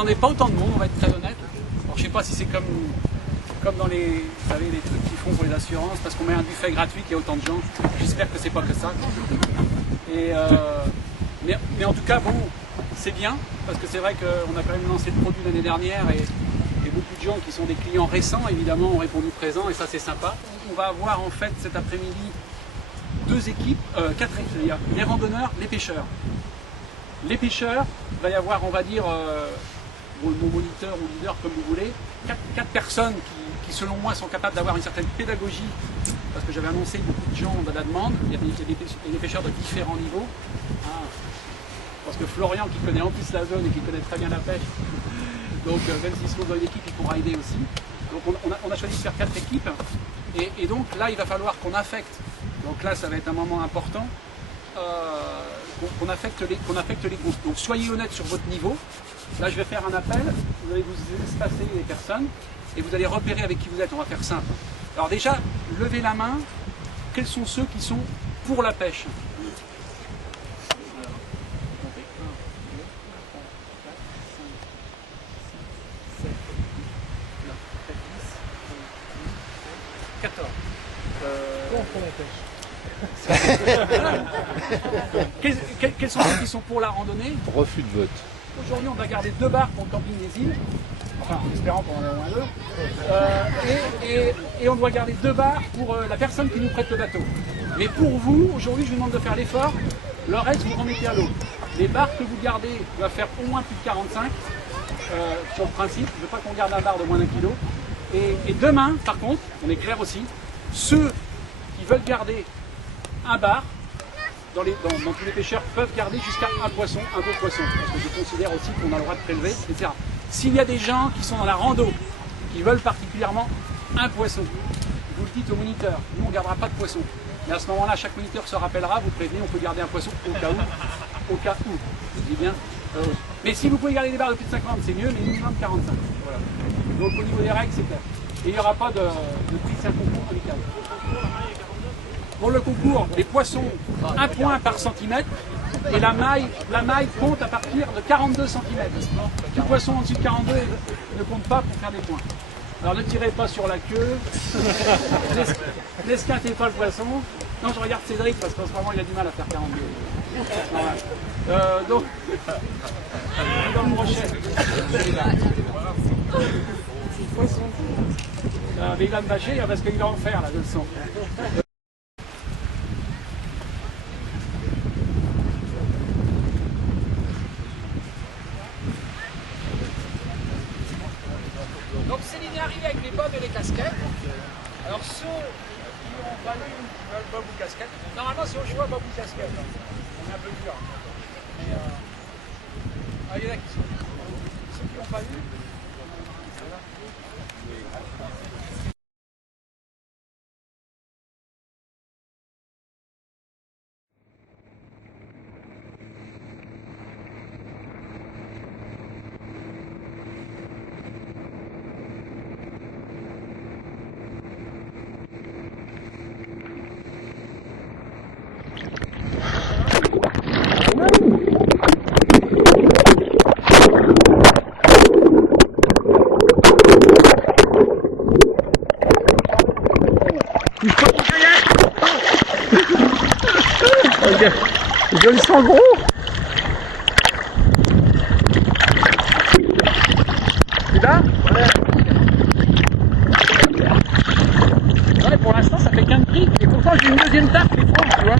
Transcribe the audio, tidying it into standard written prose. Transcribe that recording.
m'attendais pas autant de monde, on va être très honnête. Alors, je sais pas si c'est comme dans les, vous savez, les trucs qu'ils font pour les assurances, parce qu'on met un buffet gratuit qu'il y a autant de gens. J'espère que c'est pas que ça. Et, mais en tout cas, bon, c'est bien, parce que c'est vrai qu'on a quand même lancé le produit l'année dernière et beaucoup de gens qui sont des clients récents, évidemment, ont répondu présent et ça c'est sympa. On va avoir en fait cet après-midi 4 équipes, les randonneurs, les pêcheurs. Les pêcheurs, il va y avoir, on va dire, mon moniteur ou leader comme vous voulez, 4 personnes qui selon moi sont capables d'avoir une certaine pédagogie, parce que j'avais annoncé beaucoup de gens de la demande, il y a des pêcheurs de différents niveaux. Parce que Florian qui connaît en plus la zone et qui connaît très bien la pêche, donc même s'ils sont dans une équipe, ils pourra aider aussi. Donc on a choisi de faire 4 équipes et donc là il va falloir qu'on affecte, donc là ça va être un moment important, qu'on affecte les groupes. Donc soyez honnêtes sur votre niveau. Là je vais faire un appel, vous allez vous espacer les personnes et vous allez repérer avec qui vous êtes, on va faire simple. Alors déjà, levez la main, quels sont ceux qui sont pour la pêche ? 14. Quels sont ceux qui sont pour la randonnée? Refus de vote. Aujourd'hui, on va garder 2 bars pour le camping des îles, enfin en espérant qu'on en ait au moins 2. Et on doit garder 2 bars pour la personne qui nous prête le bateau. Mais pour vous, aujourd'hui, je vous demande de faire l'effort. Le reste, vous remettez à l'eau. Les bars que vous gardez doivent faire au moins plus de 45 sur le principe. Je ne veux pas qu'on garde un bar de moins d'1 kilo. Et demain, par contre, on est clair aussi, ceux qui veulent garder un bar, dans tous les pêcheurs, peuvent garder jusqu'à un poisson, un 2 poissons. Parce que je considère aussi qu'on a le droit de prélever, etc. S'il y a des gens qui sont dans la rando, qui veulent particulièrement un poisson, vous le dites au moniteur, nous on ne gardera pas de poisson. Mais à ce moment-là, chaque moniteur se rappellera, vous prévenez, on peut garder un poisson au cas où. Au cas où, je dis bien. Mais si vous pouvez garder des barres de plus de 50, c'est mieux, mais minimum 45. Voilà. Donc au niveau des règles, c'est clair. Et il n'y aura pas de prix, c'est un concours amical. Pour le concours, les poissons, 1 point par centimètre, et la maille compte à partir de 42 cm. Tout poisson en dessous de 42 ne compte pas pour faire des points. Alors ne tirez pas sur la queue, n'esquintez pas le poisson. Non, je regarde Cédric parce qu'en ce moment il a du mal à faire 42. Donc, dans le brochet. Mais il va me bâcher parce qu'il va en faire là, de le son. Donc Céline arrive avec les bottes et les casquettes. Alors ceux qui n'ont pas lu, qui veulent bob ou casquette, normalement c'est au choix bob ou casquette. On est un peu dur. Mais il y en a qui sont. Ceux qui n'ont pas lu. Je le sens gros. C'est là? Ouais, pour l'instant ça fait qu'un prix. Et pourtant j'ai une deuxième tarte qui est franche, tu vois.